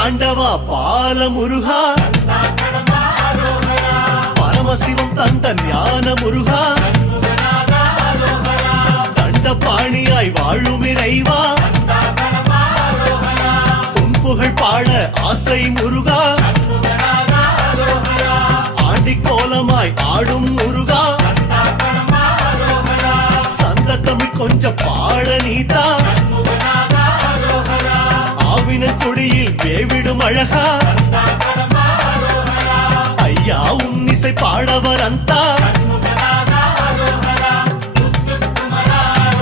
ஆண்டவா பால முருகா, பரமசிவம் தந்த ஞான முருகா, தண்டபாணியாய் வாழும் இறைவா, உன் புகழ் பாட ஆசை முருகா, ஆண்டி கோலமாய் ஆடும் முருகா, சந்த தமிழ் கொஞ்சம் பாட நீதா, ஆவின கொடியில் வேவிடும் அழகா, ஐயா உன்னிசை பாடவர் அந்த